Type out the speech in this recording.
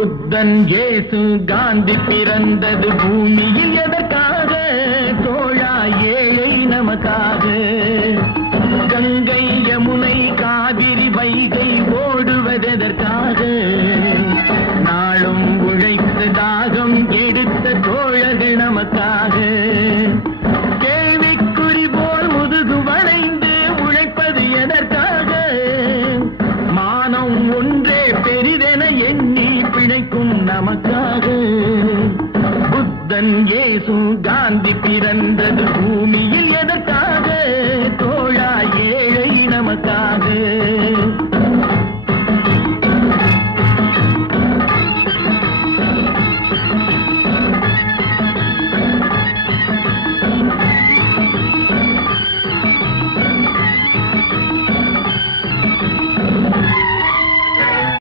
புத்தன் இயேசு காந்தி பிறந்தது பூமியில் எதற்காக? தோழா ஏழை நமக்காக. கங்கை யமுனை காவிரி வைகை ஓடுவதற்காக? நாளும் உழைத்து தாகம் எடுத்த தோழர்கள் நமக்காக. கேள்விக்குறி போல் முதுகு வளைந்து உழைப்பது எதற்காக? மானம் ஒன்றே பெரிதென எண்ணி பிழைக்கும் நமக்காக. புத்தன் இயேசு காந்தி பிறந்தது பூமி